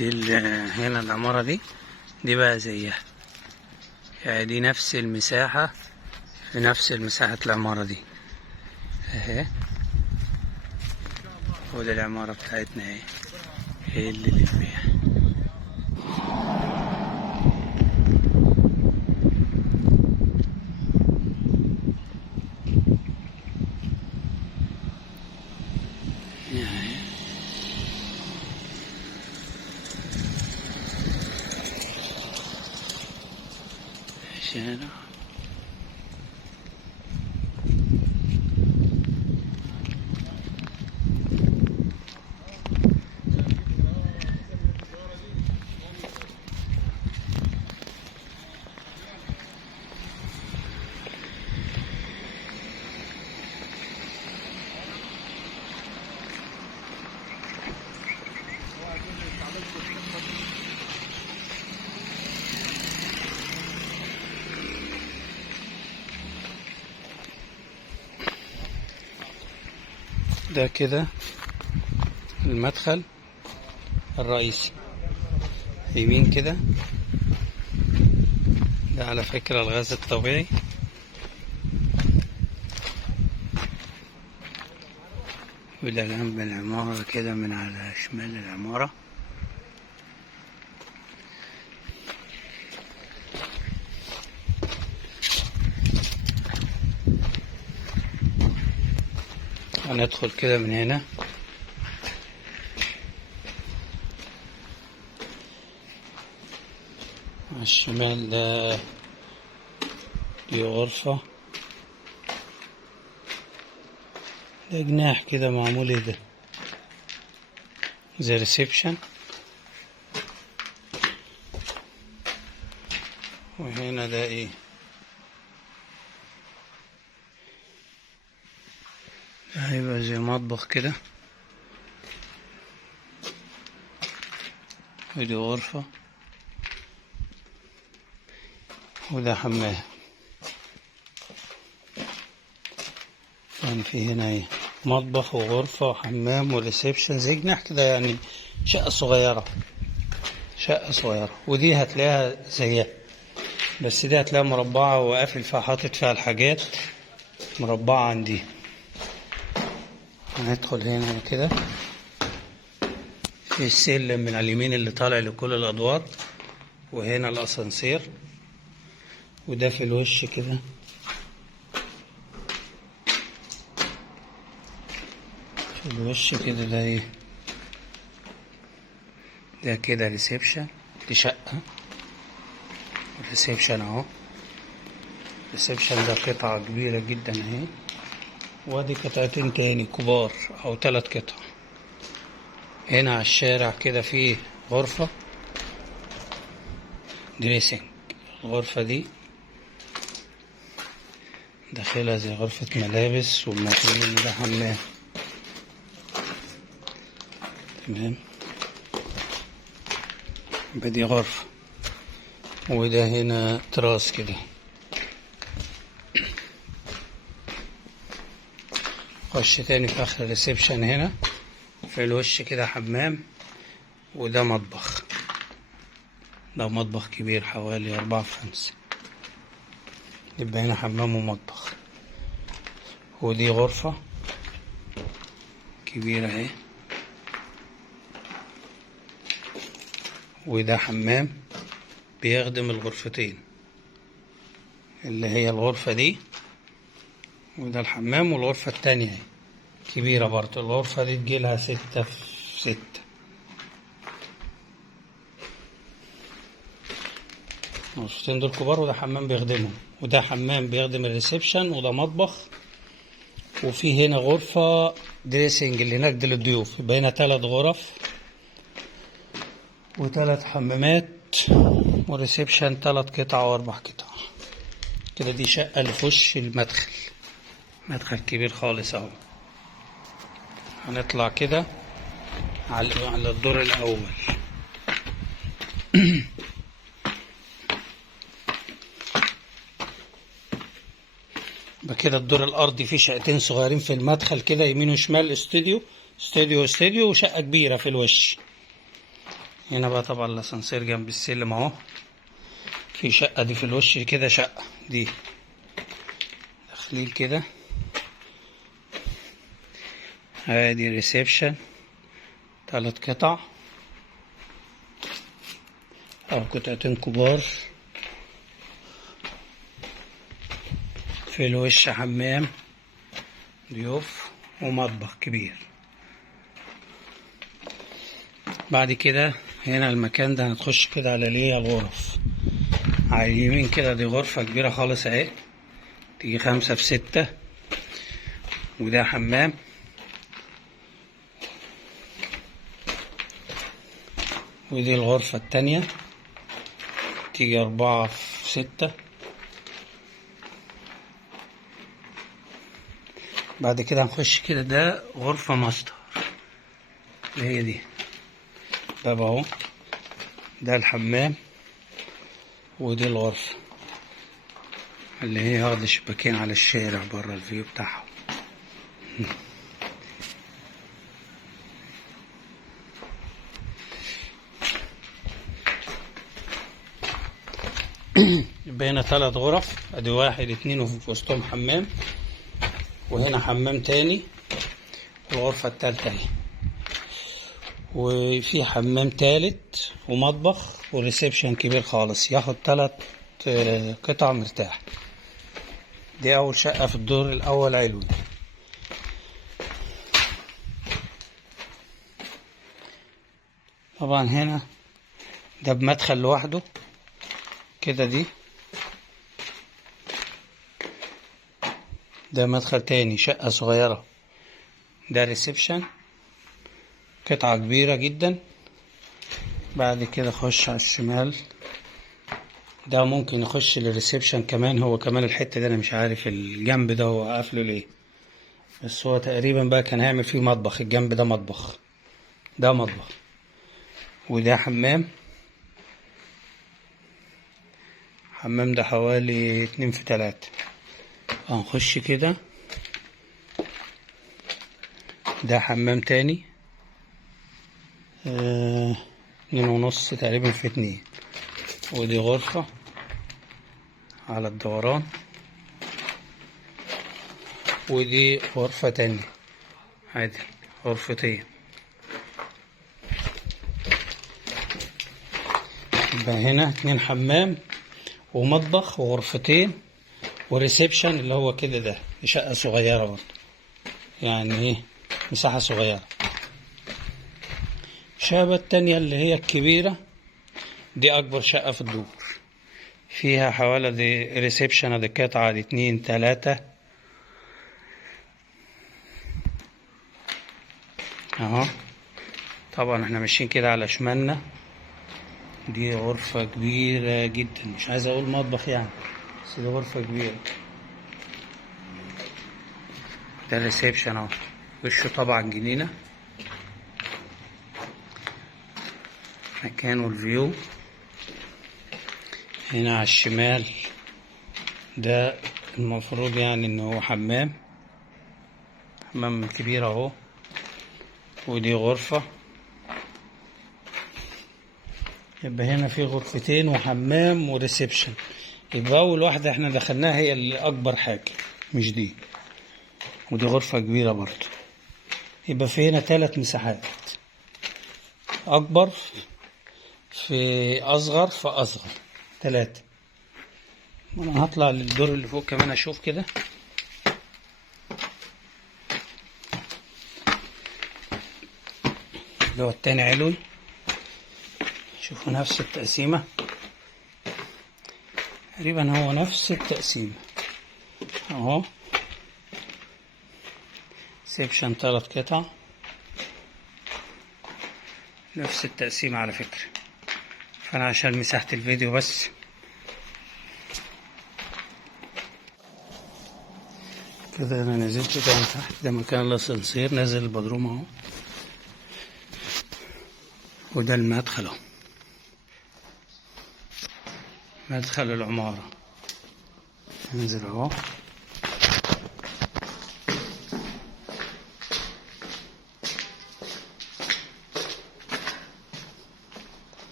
هنا العمارة دي بقى زيها، يعني دي نفس المساحة، في نفس المساحة العمارة دي اهي. ودي العمارة بتاعتنا اهي، هي اللي للبيع. شارع ده كده المدخل الرئيسي يمين كده. ده على فكرة الغاز الطبيعي. وده جنب العمارة كده من على شمال العمارة. هندخل كده من هنا، على الشمال ده دي غرفة، ده جناح كده معمول ايه ده، زي ريسبشن. وهنا ده ايه، ده هيبقى زي مطبخ كده. ودي غرفة، وده حمام. يعني في هنا ايه، مطبخ وغرفة وحمام وريسبشن زي جناح كده، يعني شقة صغيرة، شقة صغيرة. ودي هتلاقيها زيها، بس دي هتلاقيها مربعة وقافل فيها، حاطط فيها الحاجات مربعة عندي. هندخل هنا كده في السلم من على اليمين اللي طالع لكل الأدوار، وهنا الأسانسير. وده في الوش كده، في الوش كده ده ايه، ده كده ريسبشن. دي شقة ريسبشن اهو. ريسبشن ده قطعة كبيرة جدا اهي، وادي قطعتين تاني كبار او 3 قطع. هنا على الشارع كده فيه غرفة دريسنج. الغرفة دي داخلها زي غرفة ملابس، والمفروض ان ده حمام. تمام، يبقى دي غرفة. وده هنا تراس كده. خش تاني في اخر الريسبشن هنا في الوش كده حمام. وده مطبخ، ده مطبخ كبير حوالي 4 في 5. يبقى هنا حمام ومطبخ. ودي غرفة كبيرة اهي. وده حمام بيخدم الغرفتين، اللي هي الغرفة دي. وده الحمام. والغرفة التانية اهي كبيرة برضه. الغرفة دي تجيلها 6 في 6. الغرفتين دول كبار، وده حمام بيخدمهم، وده حمام بيخدم الريسبشن، وده مطبخ. وفي هنا غرفة دريسنج اللي هناك دي للضيوف. يبقى هنا 3 غرف و3 حمامات وريسبشن 3 قطع و4 قطع كده. دي شقة اللي في وش المدخل، مدخل كبير خالص اهو. هنطلع كده على الدور الأول. بكده الدور الأرضي فيه شقتين صغيرين في المدخل كده، يمين وشمال، استوديو استوديو استوديو، وشقة كبيرة في الوش. هنا بقى طبعا الاسانسير جنب السلم اهو. في شقة دي في الوش كده، شقة دي داخلين كده. ادي ريسبشن 3 قطع او قطعتين كبار. في الوش حمام ضيوف ومطبخ كبير. بعد كده هنا المكان ده هنخش كده على ليه الغرف. على اليمين كده دي غرفة كبيرة خالص اهي، تيجي 5 في 6، وده حمام. ودي الغرفة التانية تيجي 4 في 6. بعد كده هنخش كده، ده غرفة ماستر اللي هي دي، باب اهو، ده الحمام. ودي الغرفة اللي هي واخدة شباكين على الشارع بره الفيو بتاعهم. يبقى هنا 3 غرف، ادي 1 2 وفي وسطهم حمام، وهنا حمام تاني، الغرفة التالتة اهي، وفي حمام تالت ومطبخ وريسبشن كبير خالص، ياخد 3 قطع مرتاح. دي اول شقة في الدور الاول علوي. طبعا هنا ده بمدخل لوحده كده، ده مدخل تاني، شقة صغيرة. ده ريسبشن قطعة كبيرة جدا. بعد كده خش على الشمال، ده ممكن يخش للريسبشن كمان. هو كمان الحتة ده انا مش عارف الجنب ده هو قافله ليه، بس هو تقريبا بقى كان هيعمل فيه مطبخ. الجنب ده مطبخ، ده مطبخ، وده حمام. حمام ده حوالي 2 في 3. هنخش كده، ده حمام تاني 2.5 تقريبا في 2. ودي غرفة على الدوران، ودي غرفة تانية عادي، غرفتين. يبقى هنا 2 حمام ومطبخ وغرفتين وريسبشن اللي هو كده. ده شقة صغيرة برضه، يعني ايه، مساحة صغيرة. الشقة التانية اللي هي الكبيرة دي أكبر شقة في الدور، فيها حوالي دي ريسبشن، دي قطعة، دي 2 3 اهو. طبعا احنا ماشيين كده على شمالنا، دي غرفة كبيرة جدا، مش عايز اقول مطبخ يعني، بس دي غرفة كبيرة. ده الريسبشن اهو، وشه طبعا جنينة، مكانه الفيو. هنا على الشمال ده المفروض يعني ان هو حمام كبير اهو. ودي غرفة. يبقى هنا في غرفتين وحمام وريسبشن. يبقى اول واحدة احنا دخلناها هي اللي اكبر حاجة، مش دي. ودي غرفة كبيرة برضو. يبقى في هنا 3 مساحات، اكبر في اصغر في اصغر، 3. انا هطلع للدور اللي فوق كمان اشوف كده. اللي هو التاني علوي، شوفوا نفس التقسيمة تقريبا، هو نفس التقسيمة اهو. سيبشن 3 قطع، نفس التقسيمة على فكرة. فانا عشان مساحة الفيديو بس. كده انا نزلت ده من تحت، ده مكان الاسانسير، نازل البدروم اهو، وده المدخل اهو، مدخل العمارة. ننزل اهو،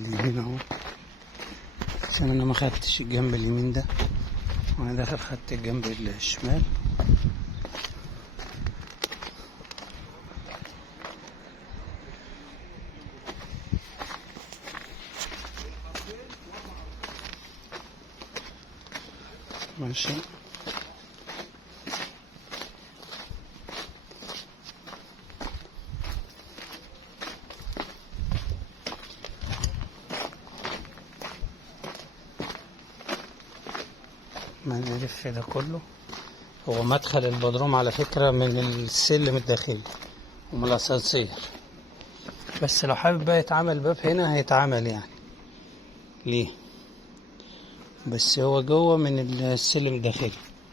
اليمين اهو، عشان انا ما خدتش الجنب اليمين ده وانا داخل، خدت الجنب الشمال. ماشي. ما نلف ده كله. هو مدخل البدروم على فكرة من السلم الداخلي ومن الأسانسير، بس لو حابب بقى يتعمل باب هنا هيتعمل يعني ليه، بس هو جوه من السلم الداخلي.